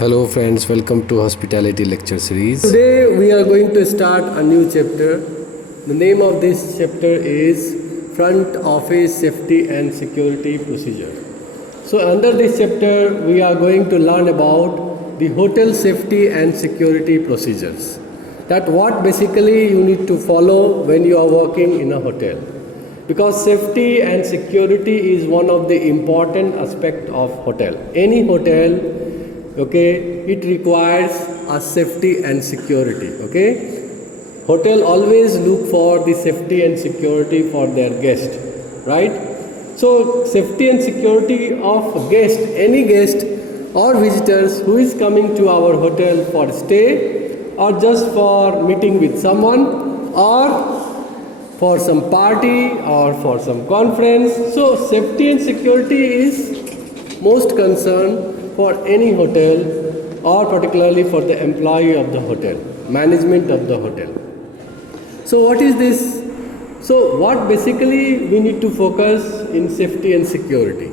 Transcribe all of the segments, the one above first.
Hello friends, welcome to Hospitality Lecture Series. Today we are going to start a new chapter. The name of this chapter is Front Office Safety and Security Procedure. So under this chapter we are going to learn about the hotel safety and security procedures. That what basically you need to follow when you are working in a hotel. Because safety and security is one of the important aspect of hotel. Any hotel, okay, it requires a safety and security. Okay, hotel always look for the safety and security for their guest, right? So safety and security of guest, any guest or visitors who is coming to our hotel for stay or just for meeting with someone or for some party or for some conference. So safety and security is most concern for any hotel or particularly for the employee of the hotel, management of the hotel. So what is this? So what basically we need to focus in safety and security?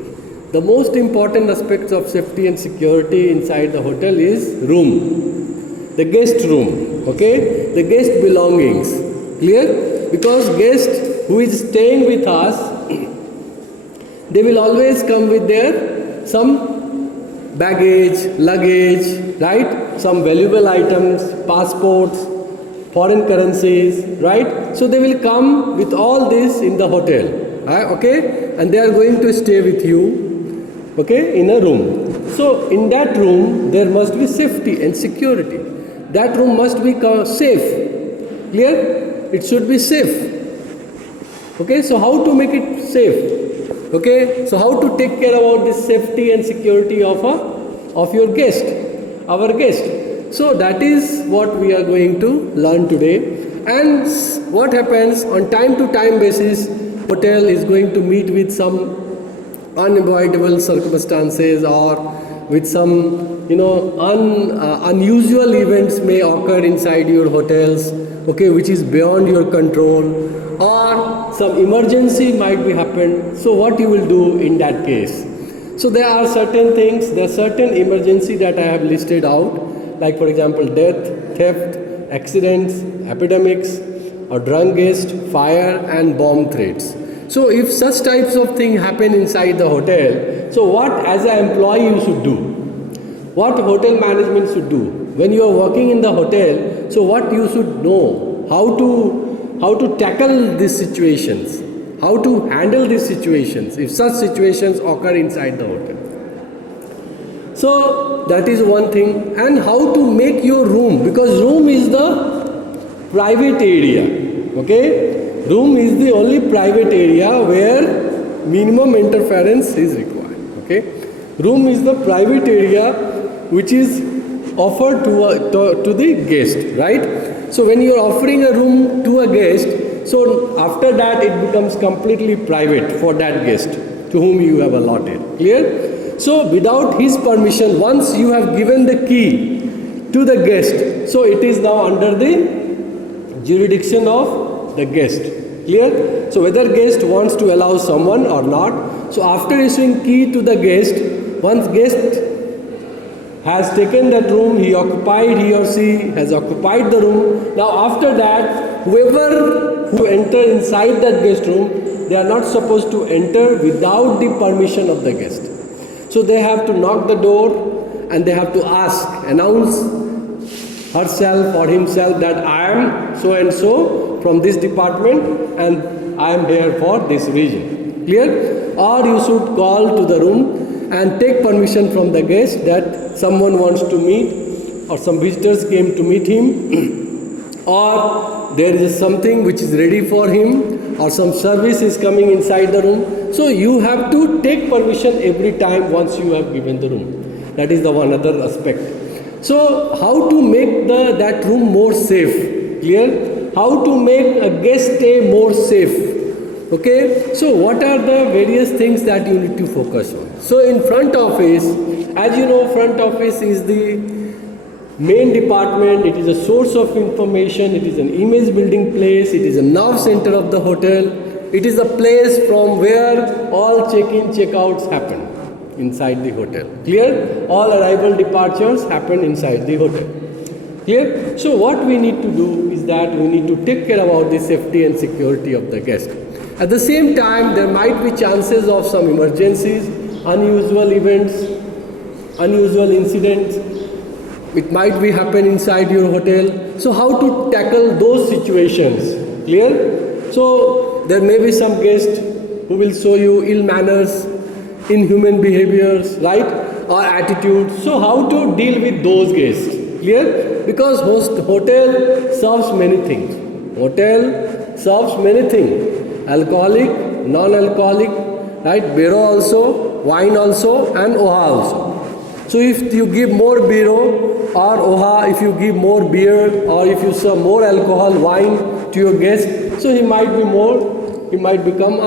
The most important aspects of safety and security inside the hotel is room, the guest room, okay, the guest belongings, clear? Because guest who is staying with us, they will always come with their some baggage, luggage, right? Some valuable items, passports, foreign currencies, right? So they will come with all this in the hotel, okay? And they are going to stay with you, okay, in a room. So in that room, there must be safety and security. That room must be safe, clear? It should be safe. Okay, so how to make it safe? Okay, so how to take care about this safety and security of your guest, our guest. So that is what we are going to learn today. And what happens on time to time basis, hotel is going to meet with some unavoidable circumstances or with some unusual events may occur inside your hotels, okay, which is beyond your control, or some emergency might be happened. So what you will do in that case? So there are certain things, there are certain emergency that I have listed out, like for example death, theft, accidents, epidemics, or drunk guest, fire and bomb threats. So if such types of things happen inside the hotel, so what as an employee you should do? What hotel management should do? When you are working in the hotel, so what you should know? How to tackle these situations? How to handle these situations if such situations occur inside the hotel? So that is one thing. And how to make your room, because room is the private area, okay? Room is the only private area where minimum interference is required, okay? Room is the private area which is offered to the guest, right? So when you are offering a room to a guest, so after that it becomes completely private for that guest to whom you have allotted, clear? So without his permission, once you have given the key to the guest, so it is now under the jurisdiction of the guest, clear? So whether guest wants to allow someone or not, so after issuing key to the guest, once guest has taken that room, he or she has occupied the room. Now after that, who enter inside that guest room, they are not supposed to enter without the permission of the guest. So they have to knock the door and they have to announce herself or himself that I am so and so from this department and I am here for this reason, clear? Or you should call to the room and take permission from the guest that someone wants to meet or some visitors came to meet him or there is something which is ready for him or some service is coming inside the room. So you have to take permission every time once you have given the room. That is the one other aspect. So how to make that room more safe, clear? How to make a guest stay more safe? Okay, so what are the various things that you need to focus on? So in front office, as you know, front office is the main department, it is a source of information, it is an image building place, it is a nerve center of the hotel, it is a place from where all check-in, check-outs happen. inside the hotel. Clear? All arrival departures happen inside the hotel. Clear? So what we need to do is that we need to take care about the safety and security of the guest. At the same time, there might be chances of some emergencies, unusual events, unusual incidents. It might be happen inside your hotel. So how to tackle those situations? Clear? So there may be some guest who will show you ill manners, inhuman behaviors, right? Or attitudes. So how to deal with those guests? Clear? Because hotel serves many things. Hotel serves many things. Alcoholic, non-alcoholic, right? Biro also, wine also, and oha also. So if you give more biro or oha, if you give more beer, or if you serve more alcohol, wine to your guest, so he might become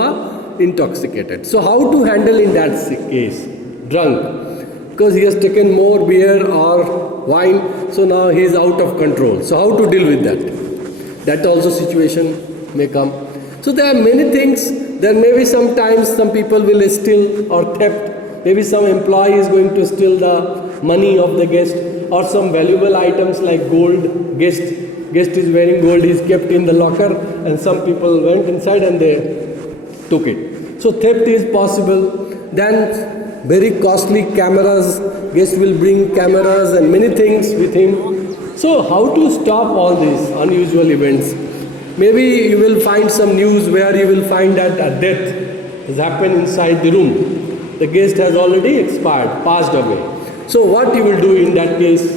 intoxicated. So how to handle in that case? Drunk. Because he has taken more beer or wine, so now he is out of control. So how to deal with that? That also situation may come. So there are many things. There may be sometimes some people will steal or theft. Maybe some employee is going to steal the money of the guest, or some valuable items like gold. Guest is wearing gold, is kept in the locker, and some people went inside and they took it. So theft is possible. Then very costly cameras. Guest will bring cameras and many things with him. So how to stop all these unusual events? Maybe you will find some news where you will find that a death has happened inside the room. The guest has already expired, passed away. So what you will do in that case?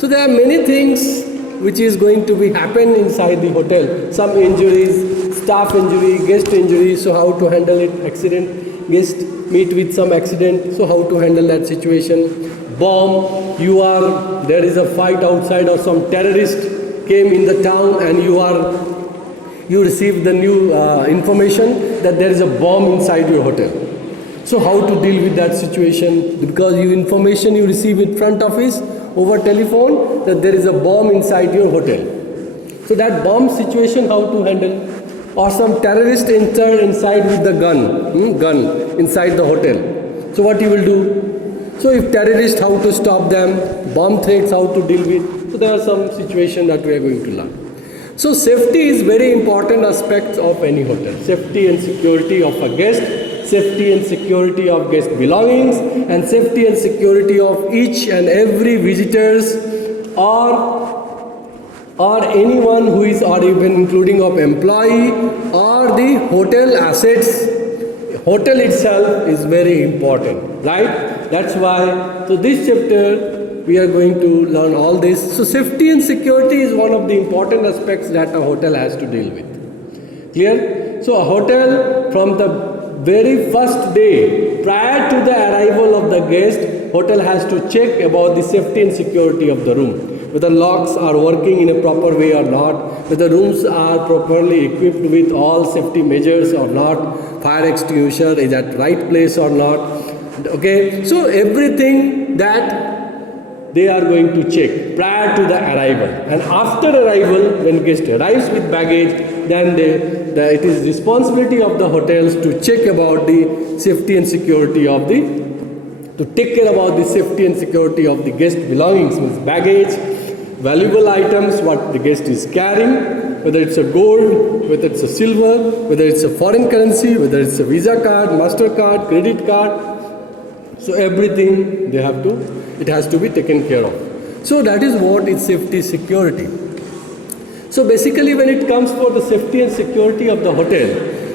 So there are many things which is going to be happen inside the hotel. Some injuries, staff injury, guest injury. So how to handle it? Accident, guest meet with some accident. So how to handle that situation? Bomb, there is a fight outside, or some terrorist came in the town and you received the new information that there is a bomb inside your hotel. So how to deal with that situation? Because information you receive in front office over telephone that there is a bomb inside your hotel. So that bomb situation, how to handle? Or some terrorist entered inside with the gun inside the hotel. So what you will do? So if terrorists, how to stop them? Bomb threats, how to deal with? So there are some situations that we are going to learn. So safety is very important aspect of any hotel. Safety and security of a guest, safety and security of guest belongings, and safety and security of each and every visitors or anyone who is, or even including of employee or the hotel assets. Hotel itself is very important, right? That's why, so this chapter we are going to learn all this. So safety and security is one of the important aspects that a hotel has to deal with. Clear? So a hotel, from the very first day prior to the arrival of the guest, hotel has to check about the safety and security of the room. Whether locks are working in a proper way or not, whether rooms are properly equipped with all safety measures or not, fire extinguisher is at right place or not. Okay, so everything that they are going to check prior to the arrival, and after arrival, when guest arrives with baggage, then it is responsibility of the hotels to check about the safety and security of to take care about the safety and security of the guest belongings, means baggage, valuable items, what the guest is carrying, whether it's a gold, whether it's a silver, whether it's a foreign currency, whether it's a Visa card, MasterCard, credit card. So everything it has to be taken care of. So that is what is safety security. So basically when it comes for the safety and security of the hotel,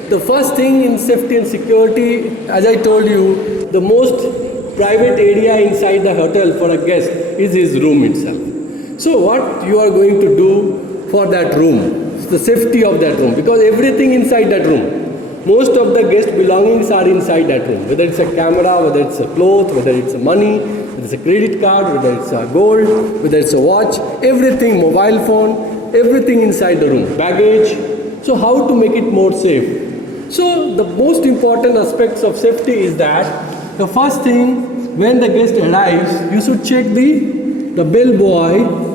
the first thing in safety and security, as I told you, the most private area inside the hotel for a guest is his room itself. So what you are going to do for that room, the safety of that room, because everything inside that room, most of the guest belongings are inside that room, whether it's a camera, whether it's a cloth, whether it's a money, whether it's a credit card, whether it's a gold, whether it's a watch, everything, mobile phone, everything inside the room, baggage. So how to make it more safe? So the most important aspects of safety is that the first thing, when the guest arrives, you should check the bellboy.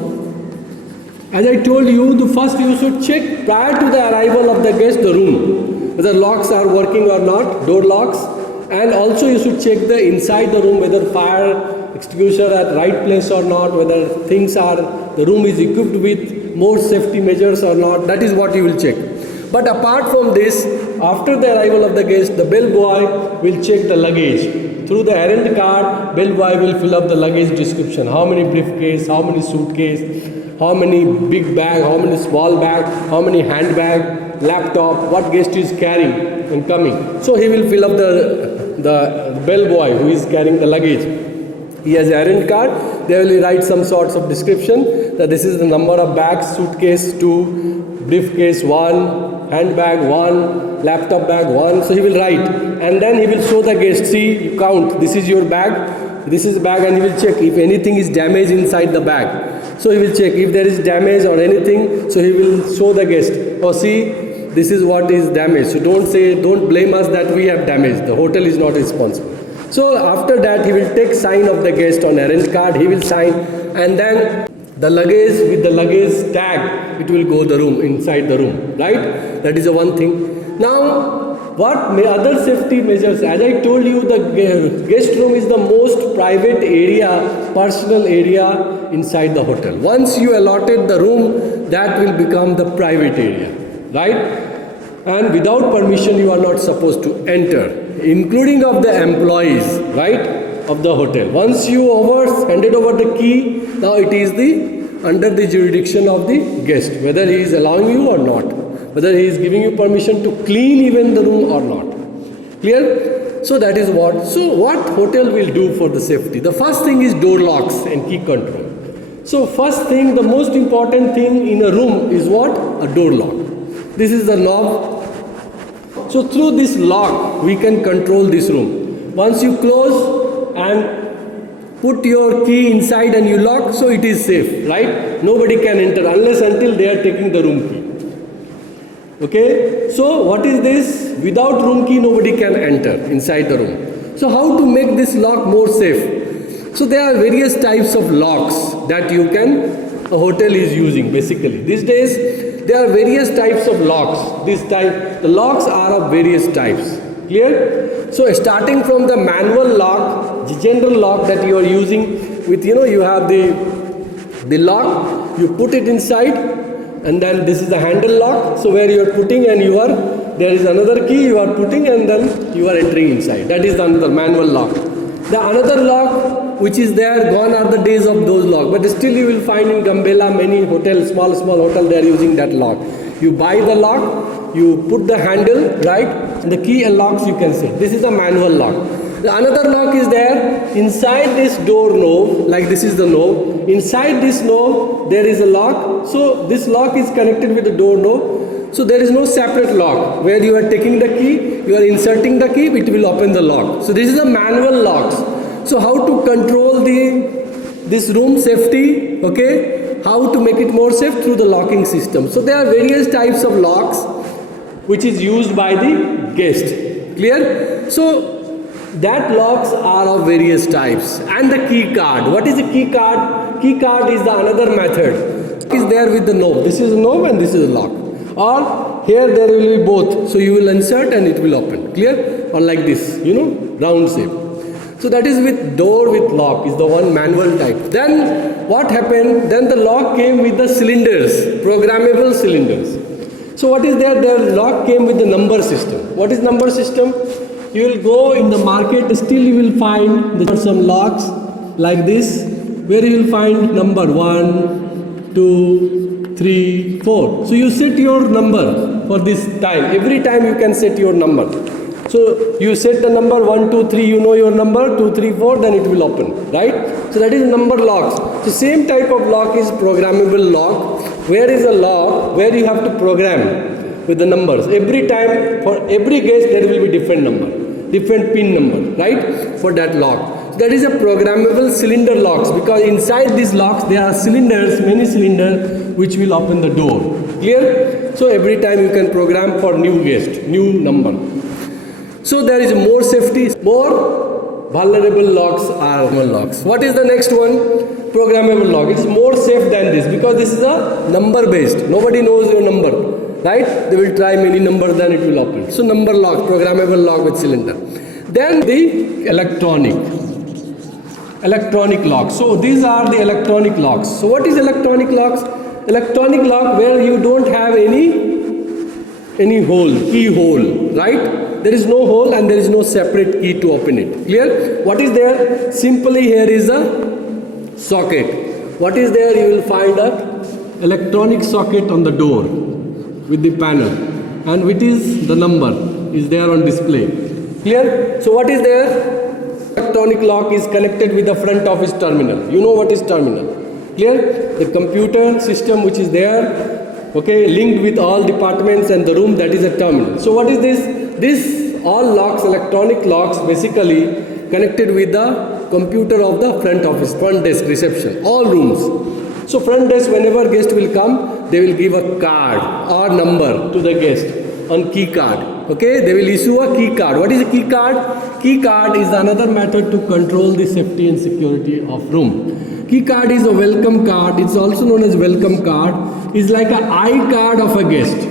As I told you, the first you should check prior to the arrival of the guest the room, whether locks are working or not, door locks, And also you should check the inside the room whether fire extinguisher at right place or not, whether the room is equipped with more safety measures or not. That is what you will check. But apart from this, after the arrival of the guest, the bellboy will check the luggage. Through the errand card, bellboy will fill up the luggage description. How many briefcase, how many suitcase, how many big bag, how many small bag, how many handbag, laptop, what guest is carrying and coming. So he will fill up the bellboy who is carrying the luggage. He has errand card. They will write some sorts of description that this is the number of bags, suitcase 2, briefcase 1, handbag 1, laptop bag 1. So he will write, and then he will show the guest. See, you count. This is your bag. This is bag, and he will check if anything is damaged inside the bag. So he will check if there is damage or anything. So he will show the guest. Oh, see, this is what is damaged. So don't blame us that we have damaged. The hotel is not responsible. So after that, he will take sign of the guest on errand card. He will sign, and then the luggage with the luggage tag, it will go the room, inside the room, right? That is the one thing. Now, what other safety measures? As I told you, the guest room is the most private area, personal area inside the hotel. Once you allotted the room, that will become the private area, right? And without permission, you are not supposed to enter, including of the employees, right, of the hotel. Once you handed over the key, now it is under the jurisdiction of the guest, whether he is allowing you or not, whether he is giving you permission to clean even the room or not. Clear? So that is what. So what hotel will do for the safety? The first thing is door locks and key control. So first thing, the most important thing in a room is what? A door lock. This is the knob. So through this lock, we can control this room. Once you close and put your key inside and you lock, so it is safe, right? Nobody can enter until they are taking the room key. Okay? So what is this? Without room key, nobody can enter inside the room. So how to make this lock more safe? So there are various types of locks that a hotel is using basically. These days, there are various types of locks. The locks are of various types. Clear? So starting from the manual lock, the general lock that you are using with, you have the lock, you put it inside, and then this is the handle lock. So where you are putting and there is another key you are putting and then you are entering inside. That is another manual lock. The another lock which is there, gone are the days of those locks. But still you will find in Gambela many hotels, small hotel, they are using that lock. You buy the lock, you put the handle, right? And the key and locks you can set. This is a manual lock. The another lock is there. Inside this door knob, like this is the knob. Inside this knob, there is a lock. So this lock is connected with the door knob. So there is no separate lock. Where you are taking the key, you are inserting the key, it will open the lock. So this is a manual locks. So how to control this room safety, okay? How to make it more safe? Through the locking system. So there are various types of locks which is used by the guest. Clear? So that locks are of various types. And the key card. What is the key card? Key card is the another method. It is there with the knob. This is a knob and this is a lock. Or here there will be both. So you will insert and it will open. Clear? Or like this, round shape. So that is with door with lock, is the one manual type. Then what happened? Then the lock came with the cylinders, programmable cylinders. So what is there? The lock came with the number system. What is number system? You will go in the market, still you will find some locks like this, where you will find number 1, 2, 3, 4. So you set your number for this time. Every time you can set your number. So you set the number 1, 2, 3, you know your number, 2, 3, 4, then it will open, right? So that is number locks. So same type of lock is programmable lock. Where is a lock where you have to program with the numbers. Every time, for every guest, there will be different number, different pin number, right? For that lock. So that is a programmable cylinder locks, because inside these locks there are cylinders, many cylinders, which will open the door. Clear? So every time you can program for new guest, new number. So there is more safety, more vulnerable locks are locks. What is the next one? Programmable lock. It is more safe than this, because this is a number based. Nobody knows your number, right? They will try many numbers, then it will open. So number lock, programmable lock with cylinder. Then the electronic lock. So these are the electronic locks. So what is electronic locks? Electronic lock where you don't have any hole, keyhole, right? There is no hole and there is no separate key to open it. Clear? What is there? Simply here is a socket. What is there? You will find a electronic socket on the door with the panel, and which is the number is there on display. Clear? So what is there? Electronic lock is connected with the front office terminal. You know what is terminal? Clear? The computer system which is there, okay, linked with all departments and the room, that is a terminal. So what is this? This all locks, electronic locks, basically connected with the computer of the front office, front desk, reception, all rooms. So front desk, whenever guest will come, they will give a card or number to the guest on key card. Okay, they will issue a key card. What is a key card? Key card is another method to control the safety and security of room. Key card is a welcome card. It's also known as welcome card. It's like an I card of a guest.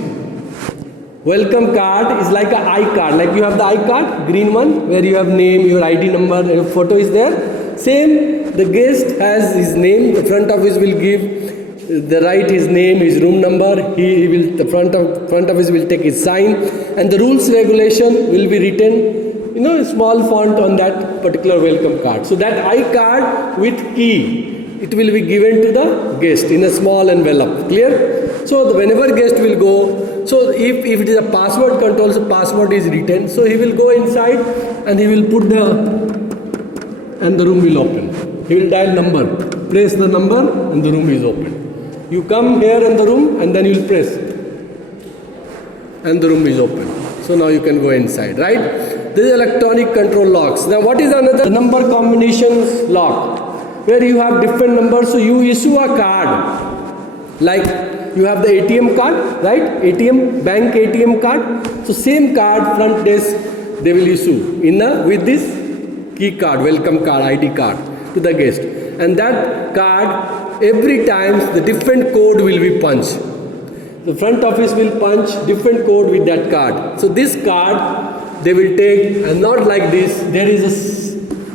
Welcome card is like an I card. Like you have the I card, green one, where you have name, your ID number, your photo is there. Same, the guest has his name. The front office will give write his name, his room number. The front office will take his sign, and the rules regulation will be written, in small font on that particular welcome card. So that I card with key, it will be given to the guest in a small envelope. Clear? So whenever guest will go, so if it is a password control, so password is written. So he will go inside and he will put and the room will open. He will dial number, press the number, and the room is open. You come here in the room and then you will press and the room is open. So now you can go inside, right? This is electronic control locks. Now what is another? The number combinations lock, where you have different numbers. So you issue a card, like you have the ATM card, right? Bank ATM card. So same card, front desk, they will issue with this key card, welcome card, ID card to the guest. And that card, every time the different code will be punched. The front office will punch different code with that card. So this card they will take, and not like this. There is a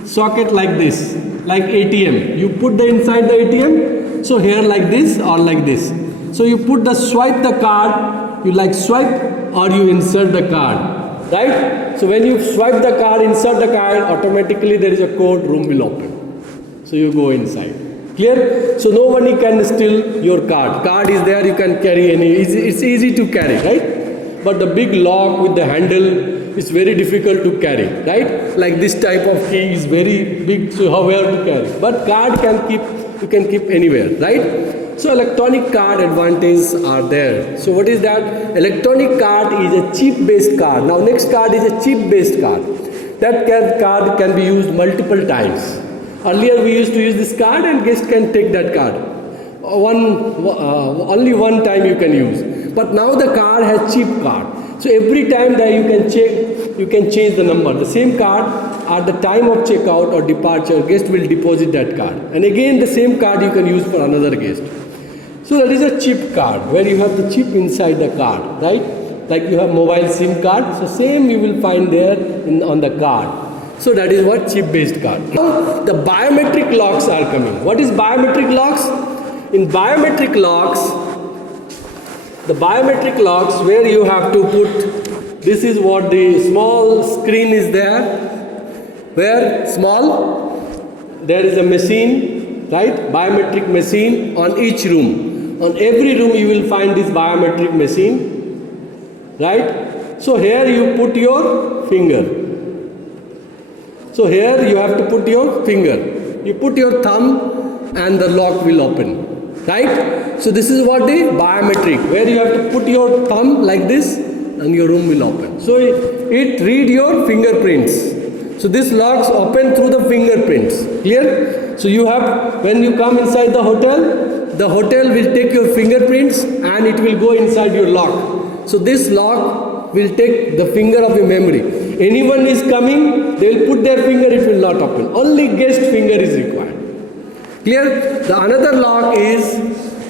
socket like this, like ATM. You put inside the ATM. So here like this or like this. So you swipe the card. You like swipe or you insert the card, right? So when you swipe the card, insert the card, automatically there is a code. Room will open. So you go inside. Clear? So nobody can steal your card. Card is there, you can carry it's easy to carry, right? But the big lock with the handle is very difficult to carry, right? Like this type of key is very big, so where to carry? But card you can keep anywhere, right? So electronic card advantages are there. So what is that? Electronic card is a chip based card. Now next card is a chip based card. That card can be used multiple times. Earlier we used to use this card and guest can take that card. Only one time you can use. But now the card has chip card. So every time that you can change the number. The same card, at the time of checkout or departure, guest will deposit that card. And again the same card you can use for another guest. So that is a chip card, where you have the chip inside the card, right? Like you have mobile SIM card. So same you will find there on the card. So that is what chip-based card. Now the biometric locks are coming. What is biometric locks? In biometric locks, where you have to put, this is what the small screen is there, where there is a machine, right? Biometric machine on each room. On every room you will find this biometric machine, right? So here you put your finger. So here you have to put your finger. You put your thumb and the lock will open, right? So this is what the biometric, where you have to put your thumb like this and your room will open. So it read your fingerprints. So this locks open through the fingerprints. Clear? So you have, when you come inside the hotel will take your fingerprints and it will go inside your lock. So this lock will take the finger of your memory. Anyone is coming, they will put their finger, it will not open. Only guest finger is required. Clear? The another lock is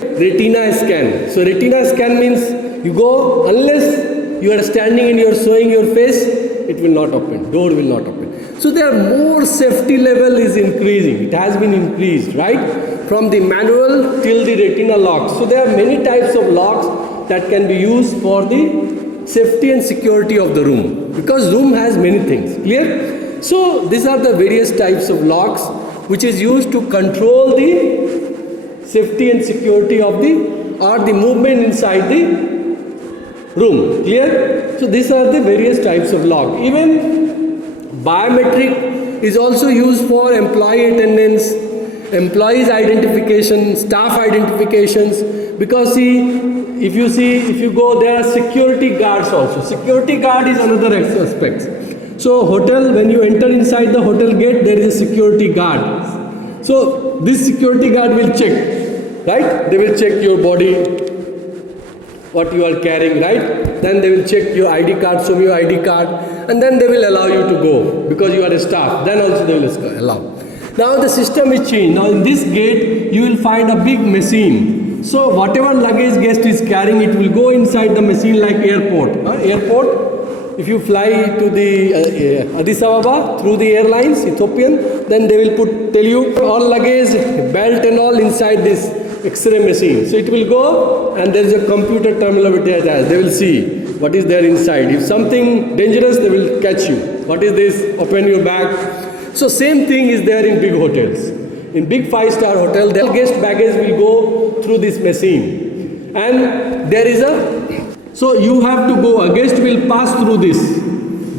retina scan. So retina scan means you go, unless you are standing and you are showing your face, it will not open. Door will not open. So their more safety level is increasing. It has been increased, right? From the manual till the retina locks. So there are many types of locks that can be used for the safety and security of the room, because room has many things. Clear? So these are the various types of locks which is used to control the safety and security of the movement inside the room. Clear? So these are the various types of lock. Even biometric is also used for employee attendance, employees identification, staff identifications, because if you go, there are security guards also. Security guard is another aspect. So hotel, when you enter inside the hotel gate, there is a security guard. So this security guard will check, right? They will check your body, what you are carrying, right? Then they will check your ID card, show me your ID card, and then they will allow you to go because you are a staff. Then also they will allow. Now the system is changed. Now in this gate, you will find a big machine. So whatever luggage guest is carrying, it will go inside the machine like airport. Airport. If you fly to the Addis Ababa through the airlines, Ethiopian, then they will tell you all luggage, belt and all inside this X-ray machine. So it will go, and there is a computer terminal with attached. They will see what is there inside. If something dangerous, they will catch you. What is this? Open your bag. So same thing is there in big hotels. In big 5-star hotel, the guest baggage will go through this machine, and there is a. So you have to go. A guest will pass through this.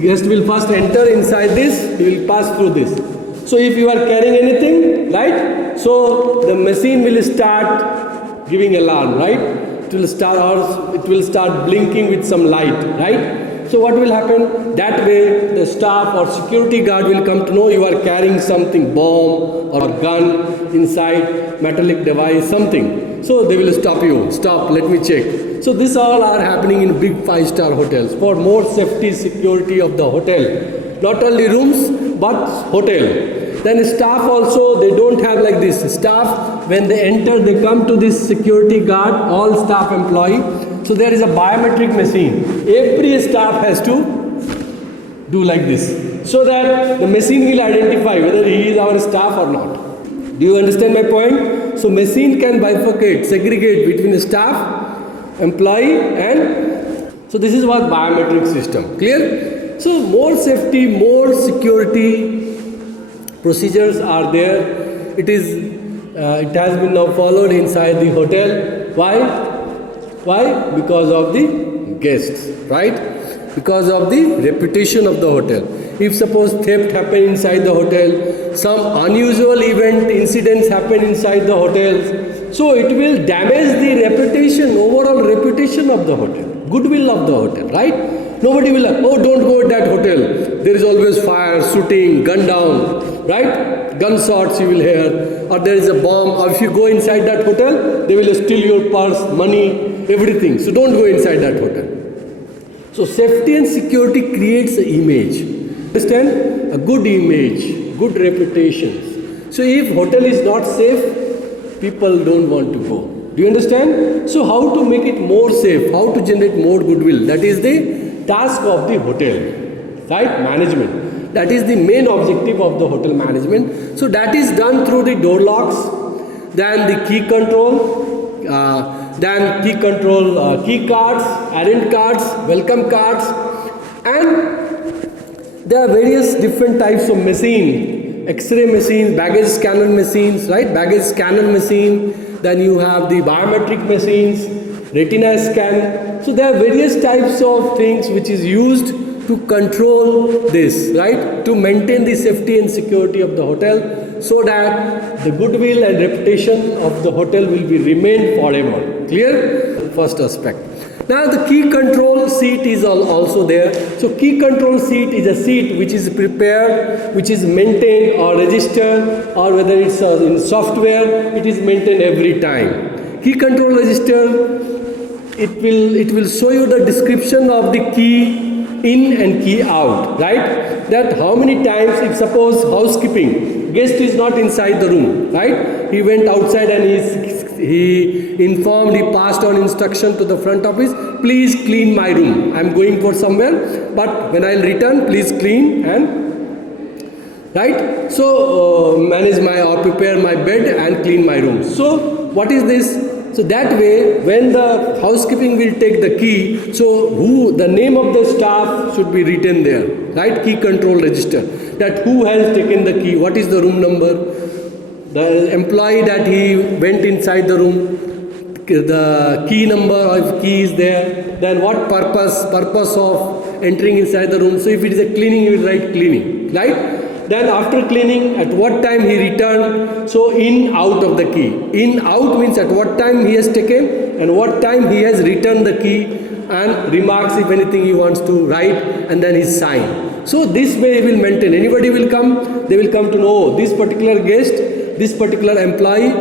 Guest will first enter inside this. He will pass through this. So if you are carrying anything, right? So the machine will start giving alarm, right? It will start blinking with some light, right? So what will happen? That way the staff or security guard will come to know you are carrying something, bomb or gun inside, metallic device, something. So they will stop you. Stop, let me check. So this all are happening in big 5-star hotels for more safety, security of the hotel. Not only rooms, but hotel. Then staff also, they don't have like this. Staff, when they enter, they come to this security guard, all staff employee. So there is a biometric machine. Every staff has to do like this, so that the machine will identify whether he is our staff or not. Do you understand my point? So machine can bifurcate, segregate between staff, employee, and so this is what biometric system. Clear? So more safety, more security procedures are there. It has been now followed inside the hotel. Why? Because of the guests, right? Because of the reputation of the hotel. If suppose theft happen inside the hotel, some unusual incidents happen inside the hotels, so it will damage the reputation, overall reputation of the hotel, goodwill of the hotel, right? Nobody will, oh, don't go at that hotel. There is always fire, shooting, gun down, right? Gunshots you will hear, or there is a bomb, or if you go inside that hotel, they will steal your purse, money, everything. So don't go inside that hotel. So safety and security creates an image. Understand? A good image, good reputations. So if hotel is not safe, people don't want to go. Do you understand? So how to make it more safe? How to generate more goodwill? That is the task of the hotel, right? Management. That is the main objective of the hotel management. So that is done through the door locks, then the key control, key cards, errand cards, welcome cards, and there are various different types of machine, X-ray machines, baggage scanner machines, right? Baggage scanner machine. Then you have the biometric machines, retina scan. So there are various types of things which is used to control this, right? To maintain the safety and security of the hotel, so that the goodwill and reputation of the hotel will be remained forever. Clear? First aspect. Now the key control seat is also there. So key control seat is a seat which is prepared, which is maintained or registered, or whether it's in software, it is maintained every time. Key control register, it will show you the description of the key in and key out, right? That how many times, if suppose housekeeping, guest is not inside the room, right? He went outside and he informed, he passed on instruction to the front office, please clean my room. I am going for somewhere, but when I will return, please clean and right? So manage my or prepare my bed and clean my room. So what is this? So that way, when the housekeeping will take the key, so the name of the staff should be written there, right? Key control register. That who has taken the key, what is the room number, the employee that he went inside the room, the key number of key is there, then what purpose of entering inside the room. So if it is a cleaning, you will write cleaning, right? Then after cleaning, at what time he returned, so in, out of the key. In, out means at what time he has taken and what time he has returned the key, and remarks if anything he wants to write, and then his sign. So this way he will maintain. Anybody will come, they will come to know this particular guest, this particular employee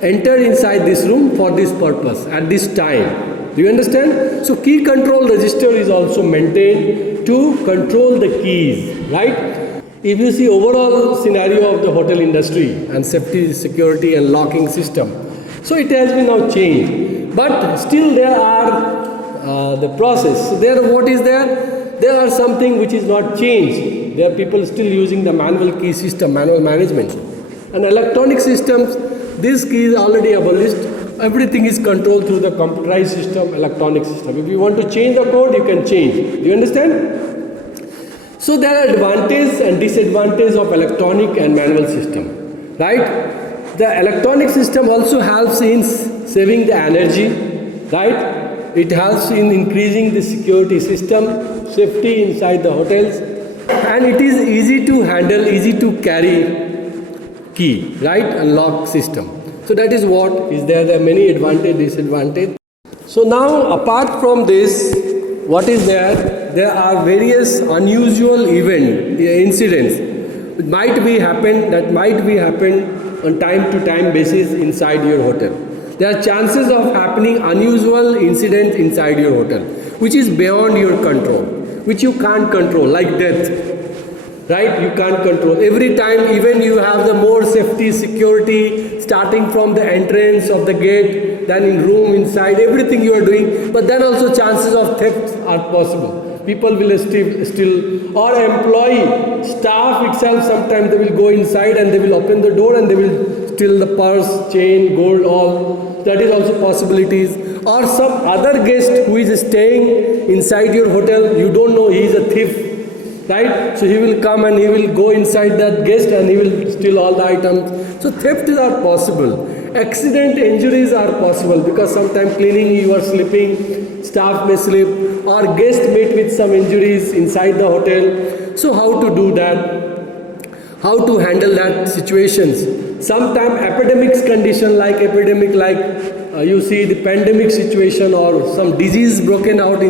entered inside this room for this purpose at this time. Do you understand? So key control register is also maintained to control the keys, right? If you see overall scenario of the hotel industry and safety, security and locking system, so it has been now changed, but still there are the process. So there, what is there? There are something which is not changed. There are people still using the manual key system, manual management. And electronic systems, this key is already abolished. Everything is controlled through the computerized system, electronic system. If you want to change the code, you can change. Do you understand? So there are advantages and disadvantages of electronic and manual system, right? The electronic system also helps in saving the energy, right? It helps in increasing the security system, safety inside the hotels, and it is easy to handle, easy to carry key, right? And lock system. So that is what is there. There are many advantages, disadvantages. So now apart from this, what is there? There are various unusual incidents. It might be happen on time to time basis inside your hotel. There are chances of happening unusual incidents inside your hotel, which is beyond your control, which you can't control, like death, right? You can't control. Every time, even you have the more safety, security, starting from the entrance of the gate, then in room, inside, everything you are doing, but then also chances of theft are possible. People will still, or employee, staff itself, sometimes they will go inside and they will open the door and they will steal the purse, chain, gold, all. That is also possibilities. Or some other guest who is staying inside your hotel, you don't know he is a thief, right? So he will come and he will go inside that guest and he will steal all the items. So thefts are possible. Accident injuries are possible because sometimes cleaning you are sleeping, staff may slip, or guest meet with some injuries inside the hotel. So how to do that? How to handle that situations? Sometimes epidemics condition like you see the pandemic situation or some disease broken out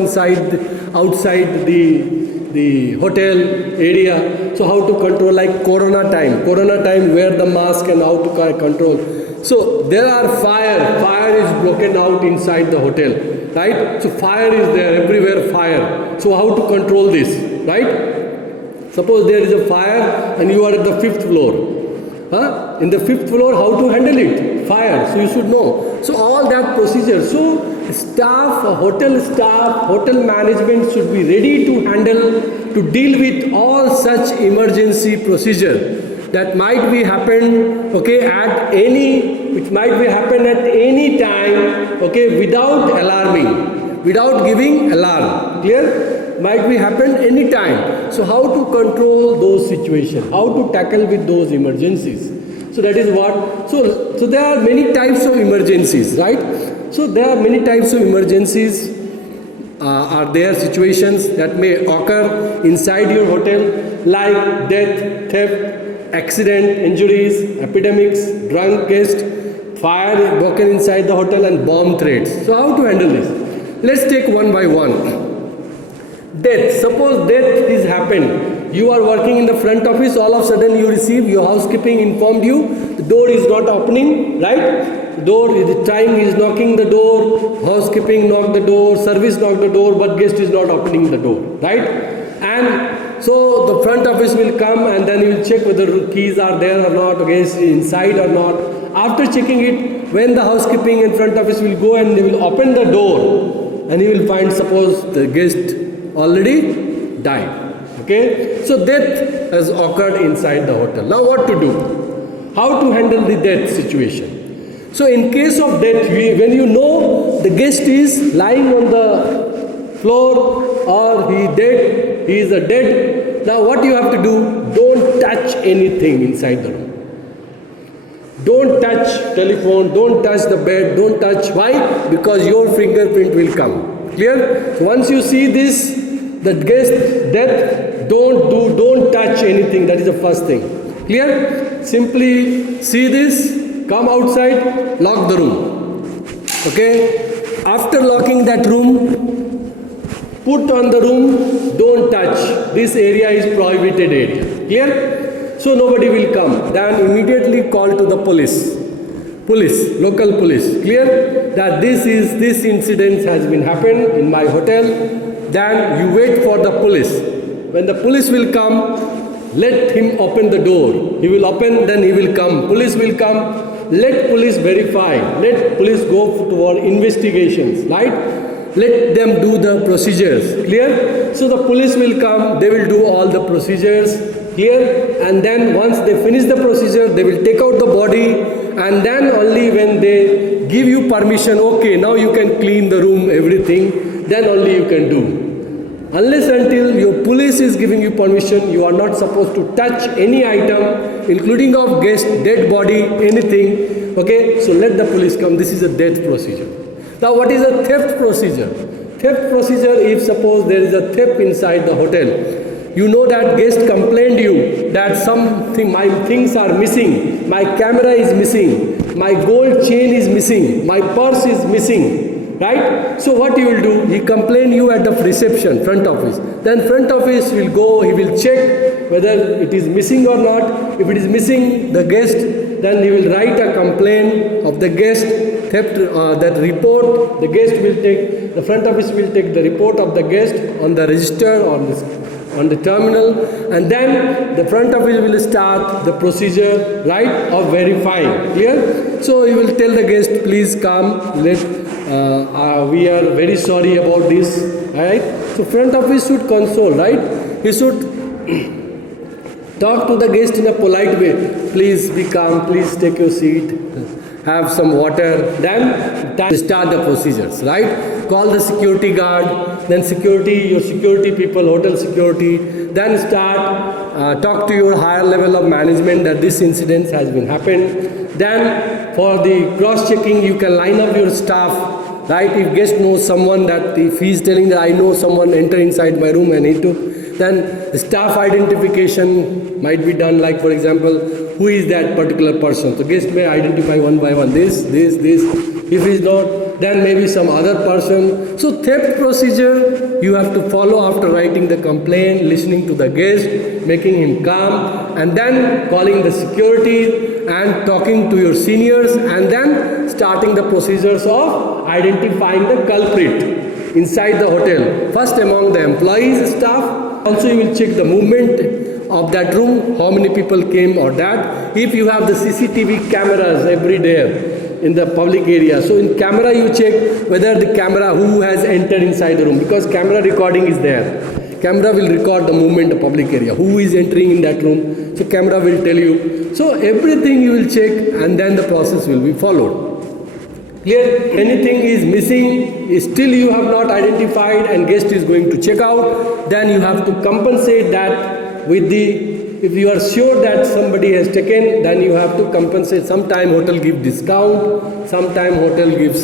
outside the hotel area. So how to control, like corona time, wear the mask and how to control. So there are fire is broken out inside the hotel, right? So fire is there, everywhere fire. So how to control this, right? Suppose there is a fire and you are at the 5th floor. In the 5th floor, how to handle it? Fire, so you should know. So all that procedure. So hotel management should be ready to handle, to deal with all such emergency procedure that might be happen, which might be happen at any time, without alarming, without giving alarm. Clear? Might be happen any time. So how to control those situations? How to tackle with those emergencies? So that is what. So there are many types of emergencies, right? So there are many types of emergencies. Are there situations that may occur inside your hotel, like death, theft, accident, injuries, epidemics, drunk guest, fire broken inside the hotel, and bomb threats. So how to handle this? Let's take one by one. Death. Suppose death is happened. You are working in the front office, all of a sudden you receive, your housekeeping informed you, the door is not opening, right? Door is trying, is knocking the door, housekeeping knocked the door, service knocked the door, but guest is not opening the door, right? And so the front office will come and then you will check whether keys are there or not, guest inside or not. After checking it, when the housekeeping and front office will go and they will open the door, and you will find, suppose the guest already died. Okay, so death has occurred inside the hotel. Now what to do? How to handle the death situation? So in case of death, when you know the guest is lying on the floor or he is a dead, now what you have to do? Don't touch anything inside the room. Don't touch telephone, don't touch the bed, don't touch. Why? Because your fingerprint will come. Clear? So once you see this, the guest death, don't touch anything. That is the first thing. Clear? Simply see this, come outside, lock the room. Okay? After locking that room, put on the room, don't touch. This area is prohibited area. Clear? So nobody will come. Then immediately call to the police. Local police. Clear? That this incident has been happened in my hotel. Then you wait for the police. When the police will come, let him open the door. He will open, then he will come. Police will come. Let police verify. Let police go for investigations. Right? Let them do the procedures. Clear? So the police will come. They will do all the procedures. Clear? And then once they finish the procedure, they will take out the body, and then only when they give you permission, okay, now you can clean the room, everything, then only you can do. Unless until your police is giving you permission, you are not supposed to touch any item, including of guest, dead body, anything. Okay, so let the police come. This is a death procedure. Now what is a theft procedure? Theft procedure, if suppose there is a theft inside the hotel, you know that guest complained you that my things are missing, my camera is missing, my gold chain is missing, my purse is missing, right? So what you will do? He complain you at the reception, front office. Then front office will go, he will check whether it is missing or not. If it is missing, the guest, then he will write a complaint of the guest, theft, that report, the guest will take, the front office will take the report of the guest on the register on the terminal, and then the front office will start the procedure, right, of verifying. Clear? So he will tell the guest, please come, we are very sorry about this, right? So front office should console, right? He should talk to the guest in a polite way. Please be calm, please take your seat, have some water, then start the procedures, right? Call the security guard, then your security people, hotel security, then talk to your higher level of management that this incident has been happened. Then for the cross-checking, you can line up your staff, right? If guest knows someone, that if he is telling that I know someone enter inside my room and he took, then the staff identification might be done, like for example, who is that particular person. So guest may identify one by one, this. If he is not, then maybe some other person. So theft procedure you have to follow after writing the complaint, listening to the guest, making him calm, and then calling the security and talking to your seniors, and then starting the procedures of identifying the culprit inside the hotel. First among the employees, staff. Also you will check the movement of that room, how many people came or that. If you have the CCTV cameras every day in the public area, so in camera you check whether the camera, who has entered inside the room, because camera recording is there. Camera will record the movement of public area, who is entering in that room, so camera will tell you. So everything you will check, and then the process will be followed. Clear? Anything is missing, still you have not identified and guest is going to check out, then you have to compensate that with if you are sure that somebody has taken, then you have to compensate. Sometime hotel give discount, sometime hotel did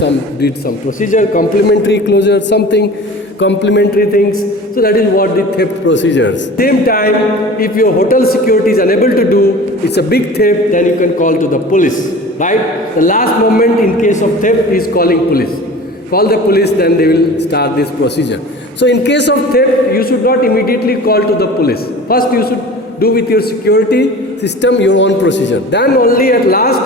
some procedure, complimentary closure, something, complimentary things. So that is what the theft procedures. Same time, if your hotel security is unable to do, it's a big theft, then you can call to the police, right? The last moment in case of theft is calling police. Call the police, then they will start this procedure. So in case of theft, you should not immediately call to the police. First you should do with your security system your own procedure. Then only at last,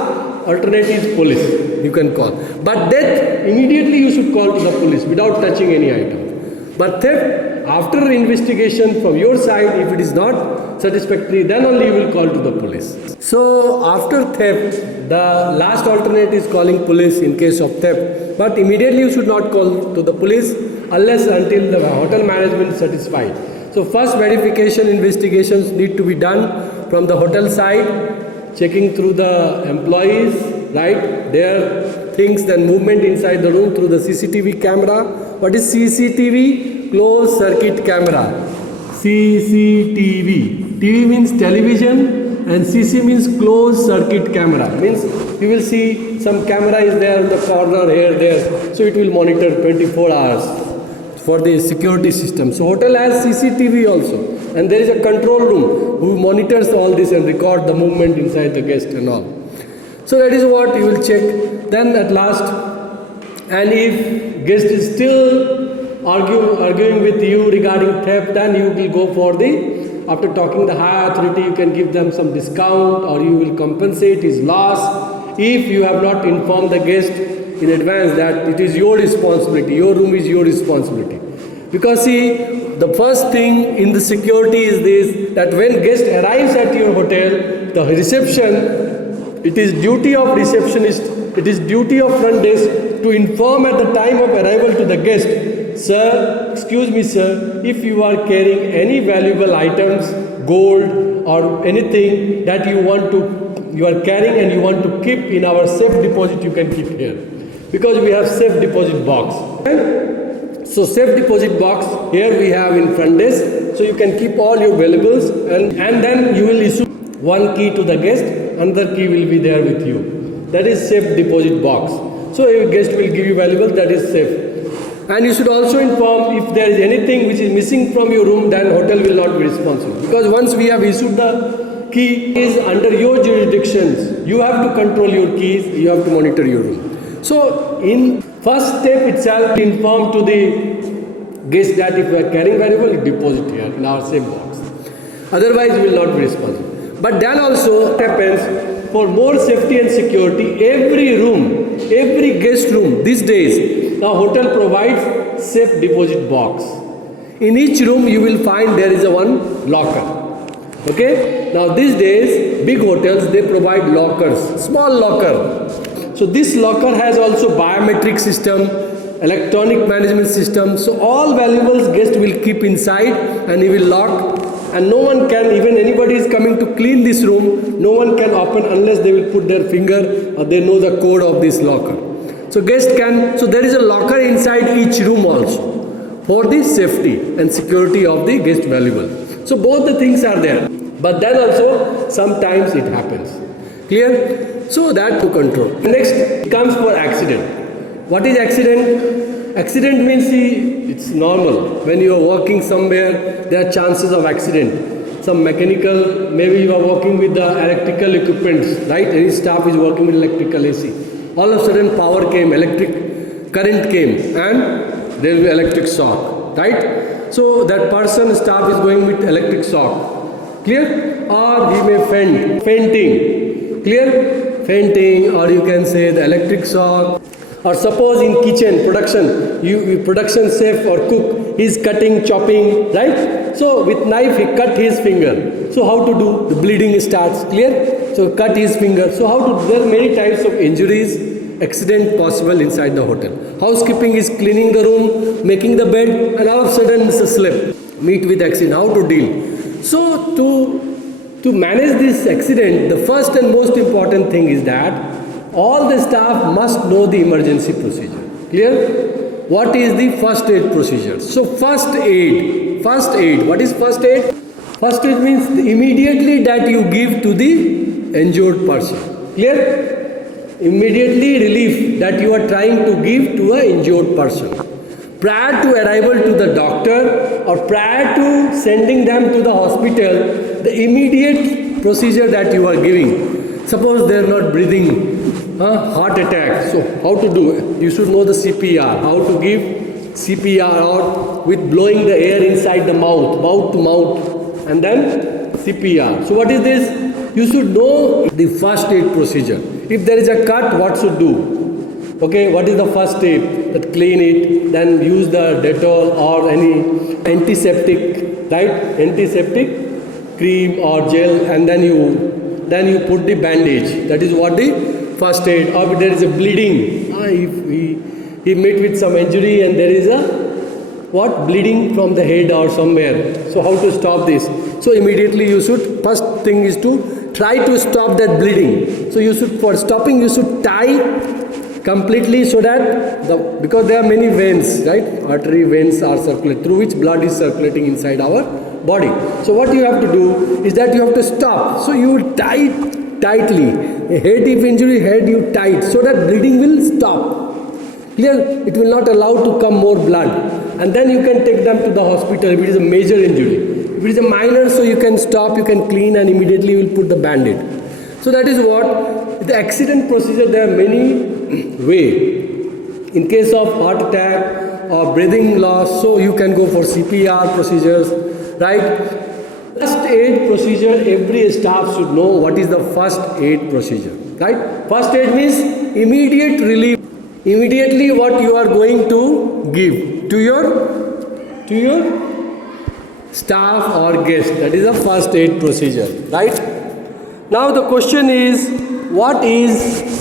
alternative is police, you can call. But death, immediately you should call to the police without touching any item. But theft, after investigation from your side, if it is not satisfactory, then only you will call to the police. So after theft, the last alternate is calling police in case of theft. But immediately you should not call to the police unless until the hotel management is satisfied. So first verification investigations need to be done from the hotel side, checking through the employees, right, their things, then movement inside the room through the CCTV camera. What is CCTV? Closed circuit camera. CCTV. TV means television and CC means closed circuit camera. Means you will see some camera is there in the corner here, there. So it will monitor 24 hours for the security system. So hotel has CCTV also. And there is a control room who monitors all this and record the movement inside the guest and all. So that is what you will check. Then at last, and if guest is still arguing with you regarding theft, then you will go for the, after talking the higher authority, you can give them some discount or you will compensate his loss if you have not informed the guest in advance that it is your responsibility, your room is your responsibility. Because see, the first thing in the security is this, that when guest arrives at your hotel, the reception, it is duty of receptionist, it is duty of front desk to inform at the time of arrival to the guest, sir, excuse me sir, if you are carrying any valuable items, gold or anything that you are carrying and you want to keep in our safe deposit, you can keep here. Because we have safe deposit box. So safe deposit box here we have in front desk. So you can keep all your valuables and then you will issue one key to the guest, another key will be there with you. That is safe deposit box. So a guest will give you valuables, that is safe. And you should also inform if there is anything which is missing from your room, then hotel will not be responsible. Because once we have issued the key is under your jurisdictions, you have to control your keys, you have to monitor your room. So in first step itself, inform to the guest that if you are carrying valuable, deposit here in our safe box. Otherwise, you will not be responsible. But then also happens for more safety and security, every room, every guest room these days, the hotel provides safe deposit box. In each room, you will find there is a one locker. Okay? Now these days, big hotels, they provide lockers, small locker. So this locker has also biometric system, electronic management system. So all valuables guest will keep inside and he will lock. And no one can, even anybody is coming to clean this room, no one can open unless they will put their finger or they know the code of this locker. So guest can, so there is a locker inside each room also for the safety and security of the guest valuable. So both the things are there. But then also sometimes it happens. Clear? So that to control. Next comes for accident. What is accident? Accident means it's normal. When you are working somewhere, there are chances of accident. Some mechanical, maybe you are working with the electrical equipment, right? Any staff is working with electrical AC. All of a sudden power came, electric current came and there will be electric shock, right? So that person, staff is going with electric shock. Clear? Or he may fainting. Clear? Fainting, or you can say the electric shock. Or suppose in kitchen production, you production chef or cook, he is cutting, chopping, right? So with knife he cut his finger. So how to do? The bleeding starts. Clear? So cut his finger. So how to? There are many types of injuries, accident possible inside the hotel. Housekeeping is cleaning the room, making the bed, and all of a sudden it's a slip. Meet with accident. How to deal? So to manage this accident, the first and most important thing is that all the staff must know the emergency procedure. Clear? What is the first aid procedure? So first aid. What is first aid? First aid means immediately that you give to the injured person. Clear? Immediately relief that you are trying to give to an injured person. Prior to arrival to the doctor or prior to sending them to the hospital, the immediate procedure that you are giving. Suppose they are not breathing, heart attack. So how to do? You should know the CPR. How to give CPR out with blowing the air inside the mouth to mouth, and then CPR. So what is this? You should know the first aid procedure. If there is a cut, what should do? Okay, what is the first step? That clean it, then use the Dettol or any antiseptic, right? Antiseptic cream or gel, and then you put the bandage. That is what the first aid. Or if there is a bleeding, if he met with some injury and there is a what, bleeding from the head or somewhere. So how to stop this? So immediately you should, first thing is to try to stop that bleeding. So you should, for stopping, you should tie completely, so that because there are many veins, right? Artery veins are circulating, through which blood is circulating inside our body. So what you have to do is that you have to stop. So you tie tightly. Head, if injury, head you tight, so that bleeding will stop. Clear? It will not allow to come more blood. And then you can take them to the hospital if it is a major injury. If it is a minor, so you can stop, you can clean, and immediately you will put the band-aid. So that is what the accident procedure. There are many ways. In case of heart attack or breathing loss, so you can go for CPR procedures, right? First aid procedure, every staff should know what is the first aid procedure, right? First aid means immediate relief. Immediately what you are going to give to your staff or guest. That is the first aid procedure, right? Now the question is, what is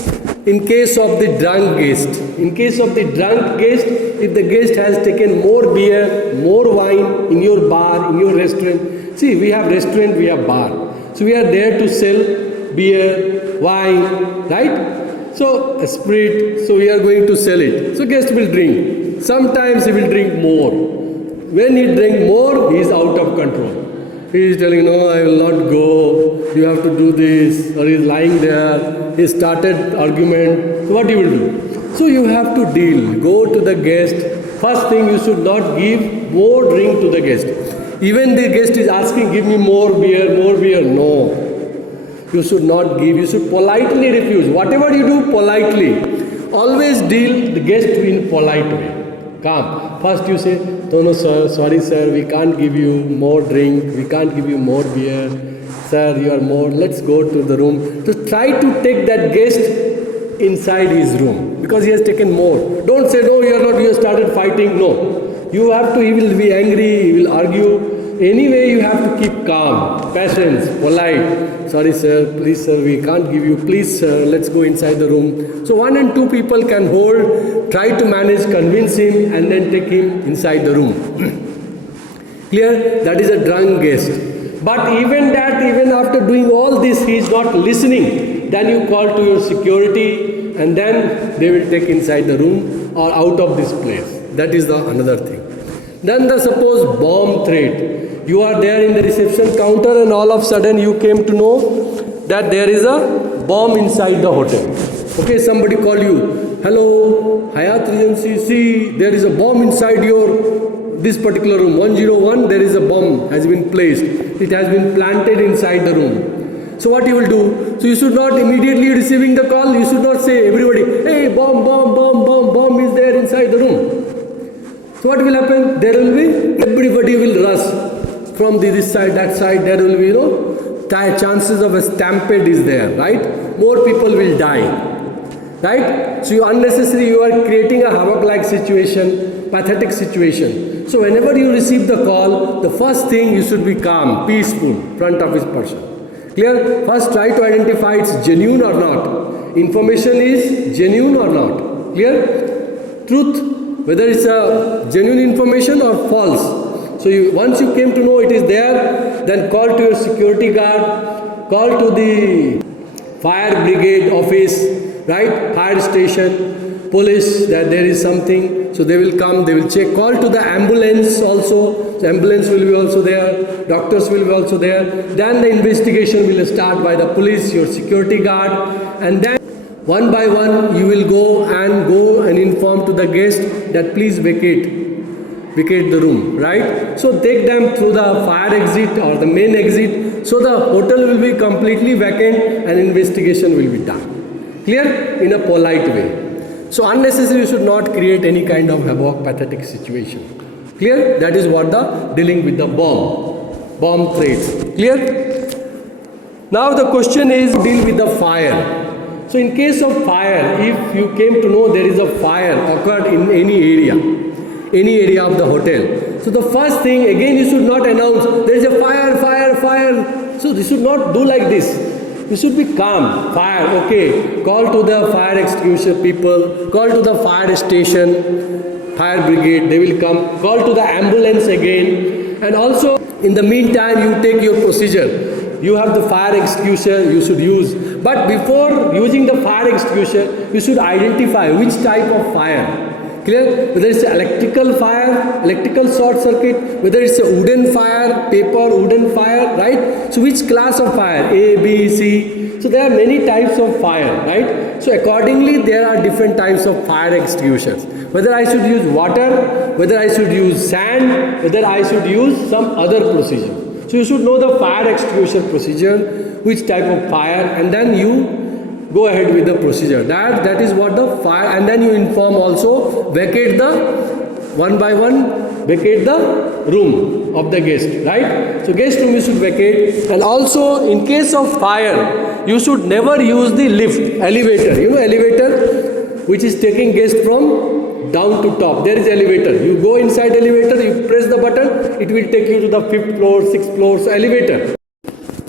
in case of the drunk guest? In case of the drunk guest, if the guest has taken more beer, more wine in your bar, in your restaurant. See, we have restaurant, we have bar. So we are there to sell beer, wine, right? So a spirit, so we are going to sell it. So guest will drink. Sometimes he will drink more. When he drink more, he is out of control. He is telling, no, I will not go. You have to do this. Or he is lying there. He started argument. So what you will do? So you have to deal. Go to the guest. First thing, you should not give more drink to the guest. Even the guest is asking, give me more beer, more beer. No. You should not give. You should politely refuse. Whatever you do, politely. Always deal the guest in polite way. Calm. First you say, no, sir, sorry, sir, we can't give you more drink. We can't give you more beer. Sir, you are more. Let's go to the room. So try to take that guest inside his room because he has taken more. Don't say, no, you are not. You started fighting. No. You have to. He will be angry. He will argue. Anyway, you have to keep calm, patience, polite. Sorry, sir, please, sir, we can't give you. Please, sir, let's go inside the room. So 1 and 2 people can hold, try to manage, convince him, and then take him inside the room. Clear? That is a drunk guest. But even after doing all this, he is not listening. Then you call to your security, and then they will take inside the room or out of this place. That is the another thing. Then the suppose bomb threat. You are there in the reception counter and all of a sudden you came to know that there is a bomb inside the hotel. Okay, somebody call you. Hello, Hyatt Regency, see, there is a bomb inside this particular room. 101, there is a bomb has been placed. It has been planted inside the room. So what you will do? So you should not immediately receiving the call, you should not say everybody, hey, bomb is there inside the room. So what will happen? There will be, everybody will rush from this side, that side. There will be, chances of a stampede is there, right? More people will die, right? So you are creating a havoc-like situation, pathetic situation. So whenever you receive the call, the first thing you should be calm, peaceful, front of this person. Clear? First try to identify it's genuine or not. Information is genuine or not. Clear? Truth. Whether it's a genuine information or false. So once you came to know it is there, then call to your security guard, call to the fire brigade office, right? Fire station, police, that there is something. So they will come, they will check. Call to the ambulance also. The ambulance will be also there. Doctors will be also there. Then the investigation will start by the police, your security guard, and then one by one you will go and inform to the guest that please vacate the room, right? So take them through the fire exit or the main exit. So the hotel will be completely vacant and investigation will be done. Clear? In a polite way. So unnecessary, you should not create any kind of havoc, pathetic situation. Clear? That is what the dealing with the bomb threats. Clear? Now the question is deal with the fire. So in case of fire, if you came to know there is a fire occurred in any area of the hotel. So the first thing, again you should not announce there is a fire. So you should not do like this. You should be calm. Fire, okay. Call to the fire extinguisher people, call to the fire station, fire brigade, they will come, call to the ambulance again, and also in the meantime you take your procedure. You have the fire extinguisher you should use, but before using the fire extinguisher you should identify which type of fire. Clear? Whether it's electrical fire, electrical short circuit, whether it's a wooden fire, paper, wooden fire, right? So which class of fire? A, B, C. So there are many types of fire, right? So accordingly there are different types of fire extinguishers. Whether I should use water, whether I should use sand, whether I should use some other procedure. So you should know the fire extinguisher procedure, which type of fire, and then you go ahead with the procedure. That is what the fire, and then you inform also, vacate the one by one, vacate the room of the guest, right? So guest room you should vacate, and also in case of fire, you should never use the lift, elevator. You know elevator, which is taking guest from down to top. There is elevator. You go inside elevator, you press the button, it will take you to the 5th floor, 6th floor, so elevator.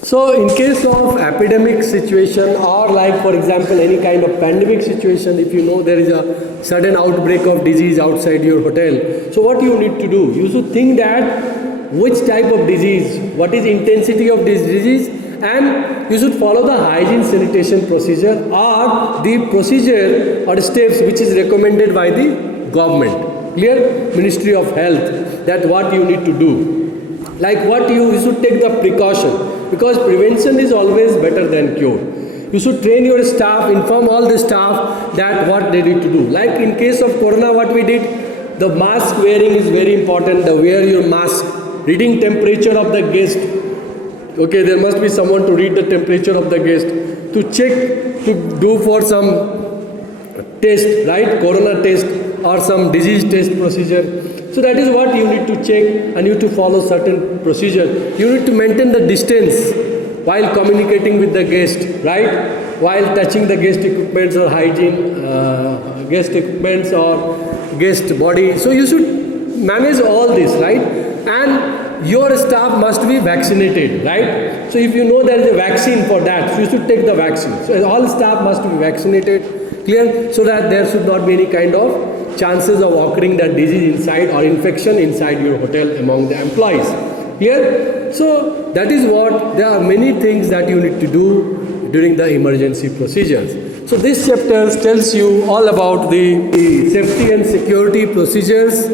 So in case of epidemic situation, or like for example any kind of pandemic situation, if you know there is a sudden outbreak of disease outside your hotel, so what you need to do? You should think that which type of disease, what is intensity of this disease, and you should follow the hygiene sanitation procedure or the procedure or steps which is recommended by the government. Clear? Ministry of Health, that what you need to do. Like what you should take the precaution, because prevention is always better than cure. You should train your staff, inform all the staff that what they need to do. Like in case of corona, what we did, the mask wearing is very important. The wear your mask, reading temperature of the guest. Okay, there must be someone to read the temperature of the guest, to check, to do for some test, right? Corona test or some disease test procedure. So that is what you need to check, and you need to follow certain procedure. You need to maintain the distance while communicating with the guest, right? While touching the guest equipments or hygiene, guest equipments or guest body. So you should manage all this, right? And your staff must be vaccinated, right? So if you know there is a vaccine for that, so you should take the vaccine. So all staff must be vaccinated, clear? So that there should not be any kind of chances of occurring that disease inside or infection inside your hotel among the employees. Clear? So that is what, there are many things that you need to do during the emergency procedures. So this chapter tells you all about the safety and security procedures,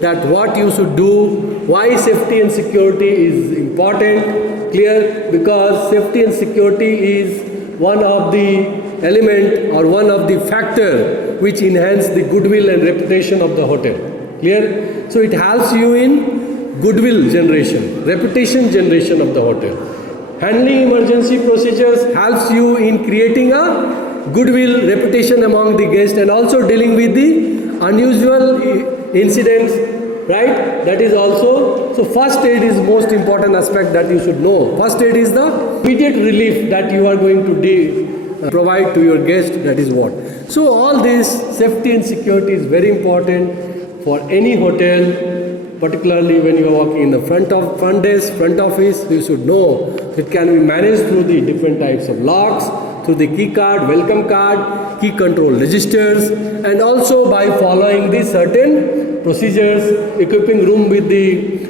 that what you should do, why safety and security is important. Clear? Because safety and security is one of the element or one of the factor which enhance the goodwill and reputation of the hotel. Clear? So it helps you in goodwill generation, reputation generation of the hotel. Handling emergency procedures helps you in creating a goodwill, reputation among the guests, and also dealing with the unusual incidents, right? That is also, so first aid is most important aspect that you should know. First aid is the immediate relief that you are going to provide to your guest, that is what. So all this safety and security is very important for any hotel, particularly when you are working in the front desk, front office. You should know it can be managed through the different types of locks, through the key card, welcome card, key control registers, and also by following the certain procedures, equipping room with the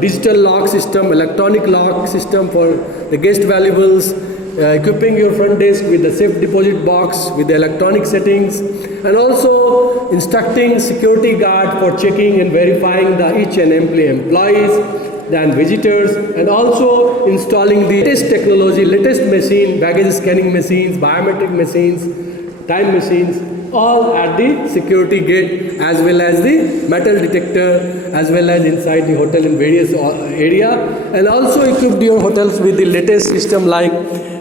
digital lock system, electronic lock system for the guest valuables, equipping your front desk with the safe deposit box with the electronic settings, and also instructing security guard for checking and verifying the each and every employees, then visitors, and also installing the latest technology, latest machine, baggage scanning machines, biometric machines, time machines, all at the security gate, as well as the metal detector, as well as inside the hotel in various area, and also equipped your hotels with the latest system like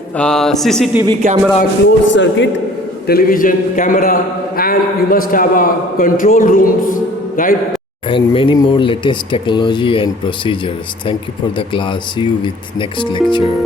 CCTV camera, closed circuit television camera, and you must have a control rooms, right? And many more latest technology and procedures. Thank you for the class. See you with next lecture.